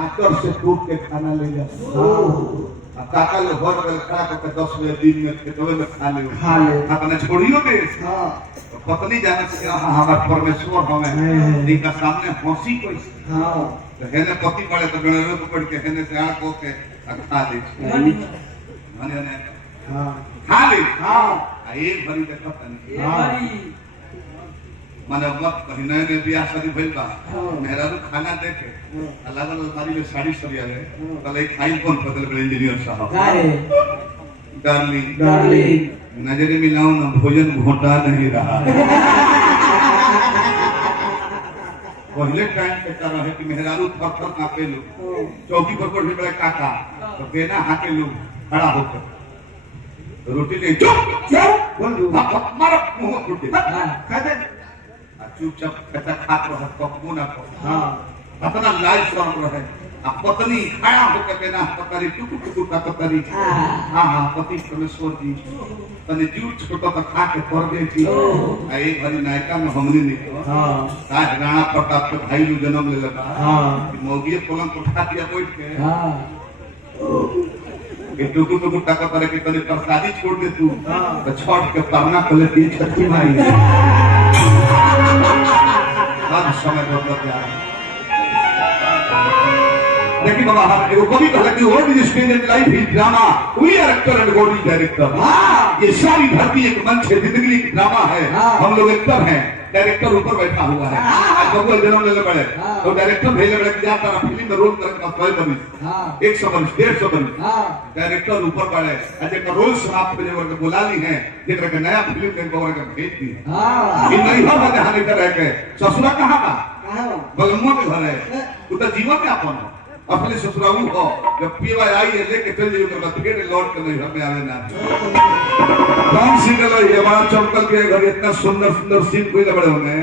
आकर से टूट के खाना ले जा काका लोग घर में खड़ा करके 10 बजे दिन में खेतवे में खा ले अपने छोड़ियो दे पत्नी जाने से हमार परमेश्वर हमें इनका सामने हंसी कोई तो हेने पति पड़े तो गणवे को पड़ के हेने से आंख होके खा ले माने ने खा ले एक भरी के खत्म माने मत कहीं नए नए ब्याह शादी भइल बा मेहरा रू खाना देखे अलग अलग अलमारी में साड़ी सब आवे कल एक खाई कौन बदल बड़े इंजीनियर साहब डार्लिंग नजरे मिलाओ ना भोजन घोटा नहीं रहा पहले टाइम पे कर रहे कि मेहरारू थर कांपे लोग चौकी पर कोई बड़े काका तो बेना हाके लोग खड़ा होकर रोटी ले चुप बोल दो मारो मुंह फूटे खा दे चुपचाप खचा खात रह कपू ना को अपना लाइफ शर्म रहे पत्नी खड़ा होकर बेना पतरी टुक टुक का पतरी हां पति परमेश्वर जी तने जूठ छोटा तो खा के कर दे थी एक भरी नायका में हमने नहीं का राणा प्रताप के भाई नु जन्म ले लगा मोगिए पलंग उठा दिया बैठ के के टुकु टुकु टाका करे के तने प्रसादी छोड़ दे तू तो छठ के पावना कले ती छठी माई सब समय बदल गया देखिए बाबा हम एगो कवि कहला कि world is stage and life is drama we are actor and god is director ये सारी धरती एक मंच है जिंदगी एक ड्रामा है हम लोग एक्टर हैं डायरेक्टर ऊपर बैठा हुआ है जब वो जन्म लेने पड़े तो डायरेक्टर भेजे बड़े क्या तारा फिल्म में रोल करके 100 बनी 100 बनी 150 बनी डायरेक्टर ऊपर बैठे अजय का रोल समाप्त पे जब बुला ली है जेकरा के नया फिल्म के गोवर के भेज दी ये नहीं हो बने हानि कर रहे के ससुरा कहां बा बलमुआ के घर है तू तो जीवन में अपन अपने ससुराल हो जब पीवा आई है लेके चल जाइए तो फिर लौट कर नहीं घर में आवे ना कौन सी गलो ये हमारा चमकल के घर इतना सुंदर सुंदर सीन कोई बड़े होंगे